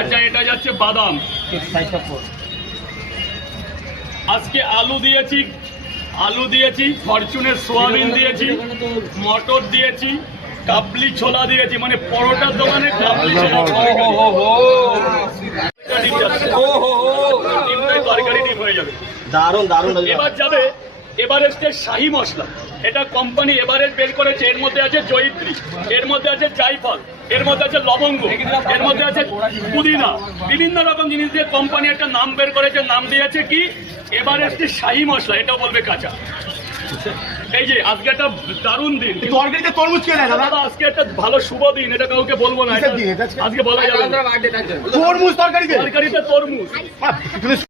আচ্ছা এটা যাচ্ছে বাদাম। আজকে আলু দিয়েছি, ফরচুনের সোয়াবিন দিয়েছি, মটর দিয়েছি, কাবলি ছোলা দিয়েছি, মানে পরোটার দোকানে কাবলি ছোলা। তরকারি ডিম হয়ে যাবে, দারুন দারুন। এবার যাবে এভারেস্টের শাহী মশলা। এটা কোম্পানি এভারেস্ট বের করেছে। এর মধ্যে আছে জয়িত্রী, এর মধ্যে আছে জায়ফল, এর মধ্যে আছে লবঙ্গ, এর মধ্যে আছে পুদিনা, বিভিন্ন রকম জিনিস দিয়ে কোম্পানি একটা নাম বের করেছে। নাম দিয়েছে কি? এভারেস্টের শাহী মশলা। এটাও বলবে কাঁচা। এই যে আজকে একটা দারুণ দিন, তরকারিতে তরমুজ কে দেয় দাদা? আজকে একটা ভালো শুভ দিন, এটা কাউকে বলবো না, আজকে বলা যাবে না। তরমুজ তরকারিতে তরকারিতে তরমুজ।